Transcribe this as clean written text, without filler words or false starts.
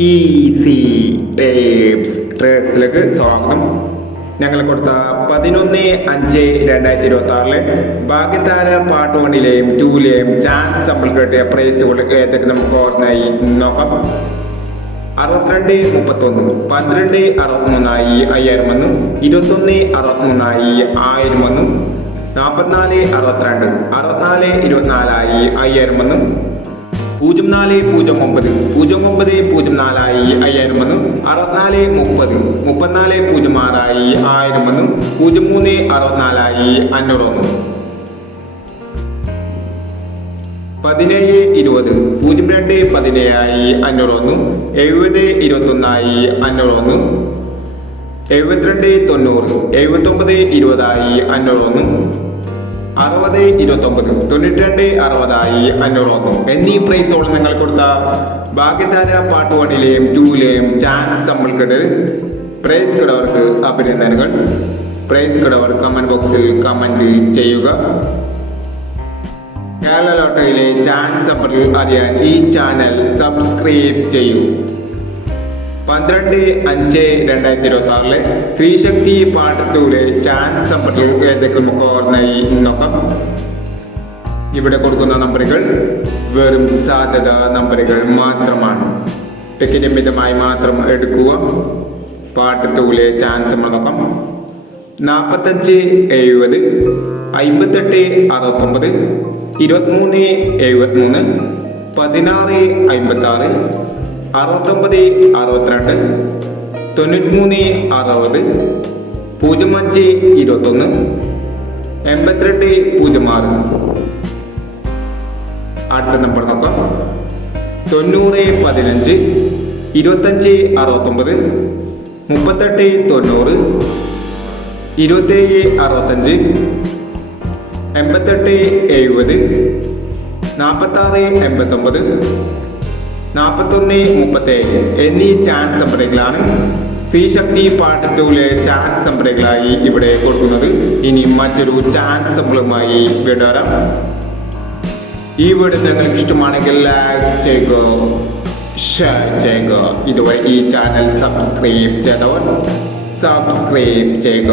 Easy ട്രേഡ്സിലേക്ക് സ്വാഗതം. ഞങ്ങൾ കൊടുത്ത 11/5/2026 ഭാഗ്യത്താര പാർട്ട് 1ലെയും 2ലെയും ചാൻസ് നമ്മൾ കിട്ടിയ പ്രൈസുകൾ ഏതൊക്കെ നമുക്ക് ഓർമ്മയായി നോക്കാം. 62-31, 12-63 5000 വന്നു, 21-63 1000 വന്നു, 44-62, 64-24 5000 വന്നു, 04-09, 09-04 5000 വന്നു, 64-30, 34-06 1000 വന്നു, 03-64 500 വന്നു, 17-20, 02-17 500 വന്നു, 70-21 500 വന്നു, 72-90, 79-20 500 വന്നു, 60-29, 92-60 500 വന്നു എന്നീ പ്രൈസുകൾ നിങ്ങൾ കൊടുത്ത ഭാഗ്യധാര പാർട്ട് 1ലെയും 2ലെയും ചാൻസ് നമ്മൾക്കിട്ട് പ്രൈസ് കിടവർക്ക് അഭിനന്ദനങ്ങൾ. പ്രൈസ് കിടവർ കമന്റ് ബോക്സിൽ കമന്റ് ചെയ്യുക. കേരള ലോട്ടറിയിലെ ചാൻസ് നമ്പറിൽ അറിയാൻ ഈ ചാനൽ സബ്സ്ക്രൈബ് ചെയ്യൂ. 12/5/2026 സ്ത്രീശക്തി പാർട്ട് 2ലെ ചാൻസ് നമ്പറിൽ ഏതൊക്കെ നമുക്ക് ഓർമ്മയായി നോക്കാം. ഇവിടെ കൊടുക്കുന്ന നമ്പറുകൾ വെറും സാധ്യത നമ്പറുകൾ മാത്രമാണ്. ടിക്കറ്റ് മിതമായി മാത്രം എടുക്കുക. പാർട്ട് 2ലെ ചാൻസ് നമ്മൾ നോക്കാം. 45-70, 58-69, 23-73, 16-56, 69-62, 93-60, 05-21, 82-06. അടുത്ത നമ്പർ നോക്കാം. 90-15, 25-69, 38-90, 27-65, 88-70, 46-89, 41-37 എന്നീ ചാൻസ് നമ്പറുകളാണ് സ്ത്രീശക്തി പാർട്ട് 2ലെ ചാൻസ് നമ്പറുകളായി ഇവിടെ കൊടുക്കുന്നത്. ഇനി മറ്റൊരു ചാൻസ് നമ്പറുമായി വിടാം. ഈ വീഡിയോ നിങ്ങൾക്ക് ഇഷ്ടമാണെങ്കിൽ ലൈക്ക് ചെയ്യുക, ഷെയർ ചെയ്യുക. ഇതുവരെ ഈ ചാനൽ സബ്സ്ക്രൈബ് ചെയ്തവർ സബ്സ്ക്രൈബ് ചെയ്യുക.